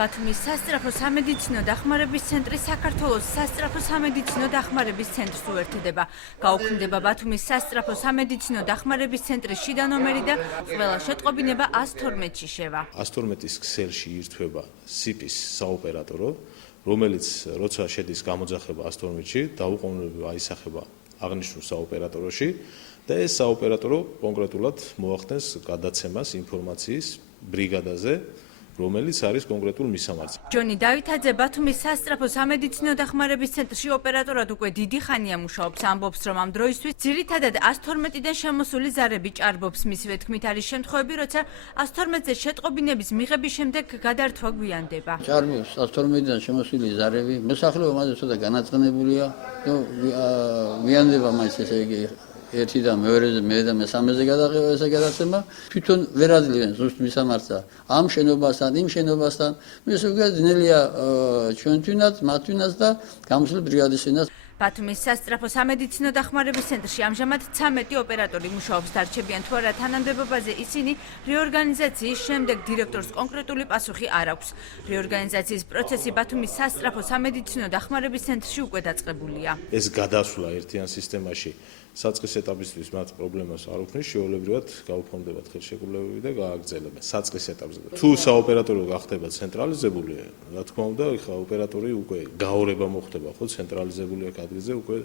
ბათუმის სასწრაფო სამედიცინო დახმარების ცენტრი საქართველოს სასწრაფო სამედიცინო დახმარების ცენტრს უერთდება. გაუქმდება ბათუმის სასწრაფო სამედიცინო დახმარების ცენტრის შიდა ნომერი და ყველა შეტყობინება 112-ში შევა. 112-ის ქსელში ირთვება სიპის საოპერატორო, რომელიც როცა შედის გამოძახება 112-ში, დაუყოვნებლივ აისახება აღნიშნულ საოპერატოროში და ეს საოპერატორო კონკრეტულად მოახდენს გადაცემას ინფორმაციის ბრიგადაზე, რომელიც არის კონკრეტულ მისამართზე. ჯონი დავითაძე ბათუმის სასწრაფო სამედიცინო დახმარების ცენტრში ოპერატორად უკვე დიდი ხანია მუშაობს. ამბობს, რომ ამ დროისთვის ძირითადად 112-დან შემოსული ზარები ჭარბობს. მისივე თქმით, არის შემთხვევები, როცა 112-ზე შეტყობინების მიღების შემდეგ გადართვა გვიანდება. ჭარბობს 112-დან შემოსული ზარები, მოსახლეობა მათზე ცოტა განაწყენებულია და გვიანდება მაინც ესე იგი ერთიდან მეორეზე, მე და მესამეზე გადაცემა, თვითონ ვერ აძლევენ ზუსტ მისამართსა ამ შენობასთან, იმ შენობასთან. ეს უკვე ძნელია ჩვენთვინაც, მათთვინაც და გამოსულ ბრიგადისთვინაც. ბათუმის სასწრაფო სამედიცინო დახმარების ცენტრში ამჟამად 13 ოპერატორი მუშაობს. დარჩებიან თუ არა თანამდებობაზე, ისინი რეორგანიზაციის შემდეგ დირექტორს კონკრეტული პასუხი არ აქვს. რეორგანიზაციის პროცესი ბათუმის სასწრაფო სამედიცინო დახმარების ცენტრში უკვე დაწყებულია. ეს გადასვლა ერთიან სისტემაში საწყის ეტაპისთვის მათ პრობლემას არ უქმნის, შეუულებრივად გაუფორმდებათ ხელშეკრულებები და გააგრძელებენ საწყის ეტაპზე. თუ საოპერატორო გახდება ცენტრალიზებული, რა თქმა უნდა, ხა ოპერატორი უკვე გაორება მოხდება, ხო, ცენტრალიზებული კადრზე უკვე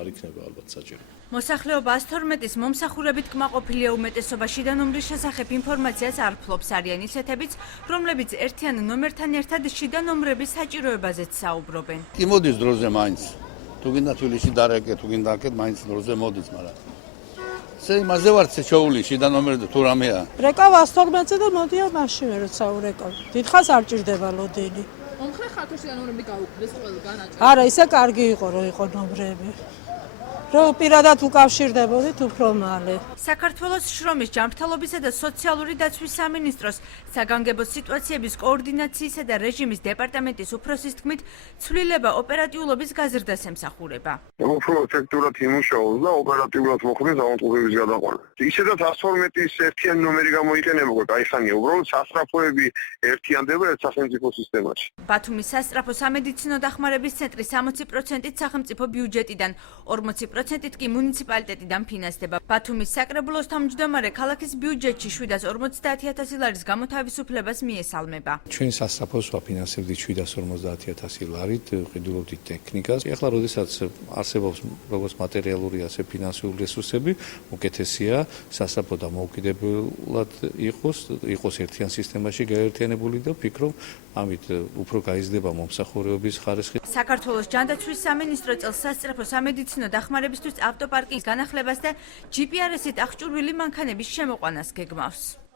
არ იქნება ალბათ საჭირო. მოსახლეობა 112-ის მომსახურებით კმაყოფილია უმეტესობა შიდა ნომრის შესახებ ინფორმაციას არ ფლობს. არიან ისეთებიც, რომლებიც ერთიან ნომერთან ერთად შიდა ნომრების საჭიროებაზეც საუბრობენ. კი მოდის დროზე მაინც. თუ გინდა თბილისში დარეკე, თუ გინდა აქეთ მაინც დროზე მოდის, მაგრამ ესე იმაზე ვარ შეეული შიდა ნომერი და თუ რამეა. რეკავ 112-ზე და მოდია მაშინვე როცა ურეკავ. დიდხანს არ ჭირდება ლოდინი. მომხრე ხათო შიდა ნომრები გაუქმდეს ყველგან აჭარბა. არა, ისე კარგი იყო რომ იყო ნომრები. რომ პირადად უკავშირდებოდით უფრო მალე. საქართველოს შრომის ჯანმრთელობისა და სოციალური დაცვის სამინისტროს საგანგებო სიტუაციების კოორდინაციისა და რეჟიმის დეპარტამენტის უფროსის თქმით, ცვლილება ოპერატიულობის გაზრდას ემსახურება. უფრო ეფექტურად იმუშაოს და ოპერატიულად მოხდეს ავადმყოფების გადაყვანა. ისედაც 112-ის ერთიანი ნომერი გამოიყენება, კაიხანია, უბრალოდ სასწრაფოები ერთიანდება ერთ სახელმწიფო სისტემაში. ბათუმის სასწრაფო სამედიცინო დახმარების ცენტრი 60%-ით სახელმწიფო ბიუჯეტიდან, 40%-ით კი მუნიციპალიტეტიდან ფინანსდება. ბათუმის საკრებულოს თავმჯდომარე ქალაქის ბიუჯეტში 750.000 ლარის გამოთავისუფლებას მიესალმება. ჩვენ სასწრაფოს ვაფინანსებდით 750.000 ლარით, ვყიდულობდით ტექნიკას. ეხლა როდესაც არსებობს როგორც მატერიალური, ასე ფინანსური რესურსები, უკეთესია სასწრაფო დამოუკიდებლად იყოს ერთიან სისტემაში გაერთიანებული და ვფიქრობ, ამით უფრო გაიზრდება მომსახურებების ხარისხი. საქართველოს ჯანდაცვის სამინისტრო წელს სასწრაფო სამედიცინო დახმარებისთვის ავტოპარკის განახლებას და GPS-ით აღჭურვილი მანქანების შემოყვანას გეგმავს.